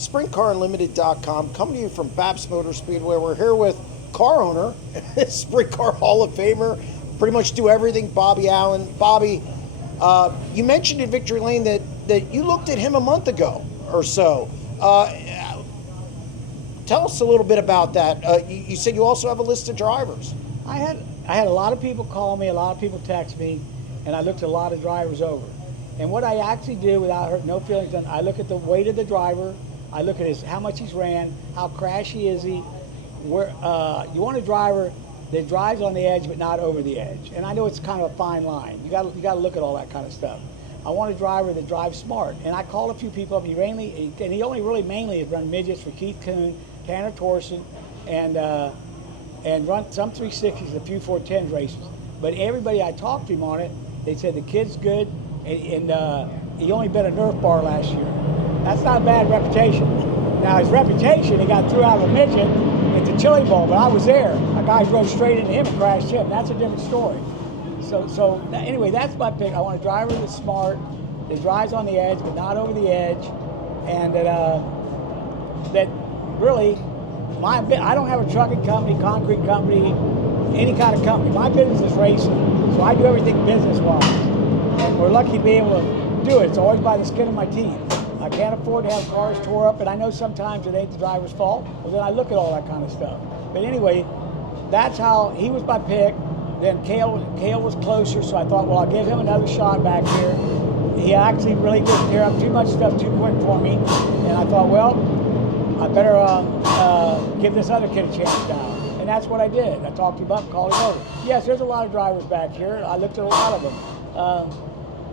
SprintCarUnlimited.com, coming to you from BAPS Motor Speedway. We're here with car owner, Sprint Car Hall of Famer, pretty much do everything, Bobby Allen. Bobby, you mentioned in Victory Lane that you looked at him a month ago or so. Tell us a little bit about that. You said you also have a list of drivers. I had a lot of people call me, a lot of people text me, and I looked at a lot of drivers over. And what I actually do, without hurting no feelings, I look at the weight of the driver, I look at how much he's ran, how crashy is he. You want a driver that drives on the edge but not over the edge. And I know it's kind of a fine line. You got to look at all that kind of stuff. I want a driver that drives smart. And I called a few people up. He only really mainly has run midgets for Keith Kuhn, Tanner Torgerson, and run some 360s, a few 410s races. But everybody I talked to him on it, they said the kid's good, and he only bet a Nerf bar last year. That's not a bad reputation. Now his reputation, he got threw out of a midget into Chili Bowl, but I was there. A guy drove straight into him and crashed him. That's a different story. So anyway, that's my pick. I want a driver that's smart, that drives on the edge but not over the edge, and that really, I don't have a trucking company, concrete company, any kind of company. My business is racing, so I do everything business-wise. And we're lucky to be able to do it. It's always by the skin of my teeth. I can't afford to have cars tore up, and I know sometimes it ain't the driver's fault. Well, then I look at all that kind of stuff. But anyway, that's how he was my pick. Then Cale was closer, so I thought, well, I'll give him another shot back here. He actually really didn't tear up too much stuff too quick for me, and I thought, well, I better give this other kid a chance now. And that's what I did. I talked him up, called him over. Yes, there's a lot of drivers back here. I looked at a lot of them.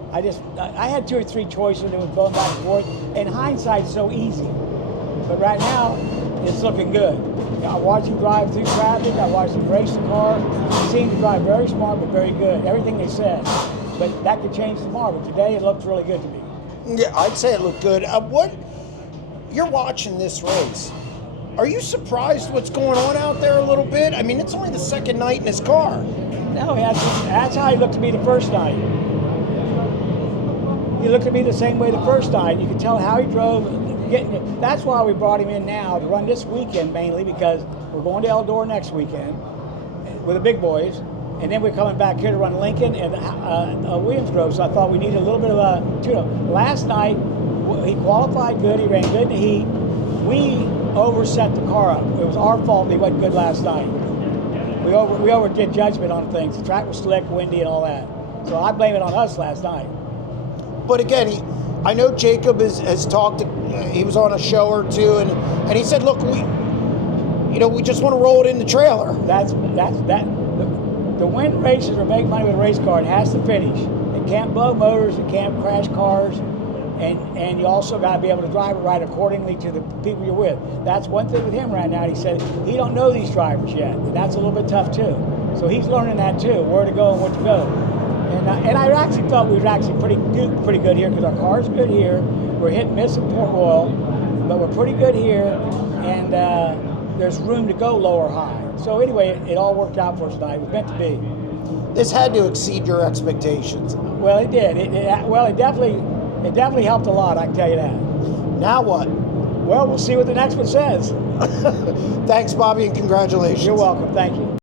I had 2 or 3 choices, and it was going back and forth. And hindsight's so easy. But right now, it's looking good. I watched him drive through traffic. I watched him race the car. He seemed to drive very smart, but very good. Everything they said. But that could change tomorrow. But today, it looks really good to me. Yeah, I'd say it looked good. You're watching this race. Are you surprised what's going on out there a little bit? I mean, it's only the second night in his car. No, that's how he looked to me the first night. He looked at me the same way the first night. You could tell how he drove. That's why we brought him in now to run this weekend mainly, because we're going to Eldora next weekend with the big boys, and then we're coming back here to run Lincoln and Williams Grove. So I thought we needed a little bit of a tune-up. Last night he qualified good. He ran good in the heat. We overset the car up. It was our fault he wasn't good last night. We overdid judgment on things. The track was slick, windy, and all that. So I blame it on us last night. But again, I know Jacob has talked. He was on a show or two, and he said, "Look, we just want to roll it in the trailer." That's that. The win races or make money with a race car, it has to finish. It can't blow motors. It can't crash cars, and you also got to be able to drive it right accordingly to the people you're with. That's one thing with him right now. He said he don't know these drivers yet, and that's a little bit tough too. So he's learning that too, where to go and what to go. And I actually thought we were actually pretty good here, because our car's good here. We're hit and miss at Port Royal, but we're pretty good here, and there's room to go low or high. So anyway, it all worked out for us tonight. It was meant to be. This had to exceed your expectations. Well, it did. It definitely helped a lot, I can tell you that. Now what? Well, we'll see what the next one says. Thanks, Bobby, and congratulations. You're welcome. Thank you.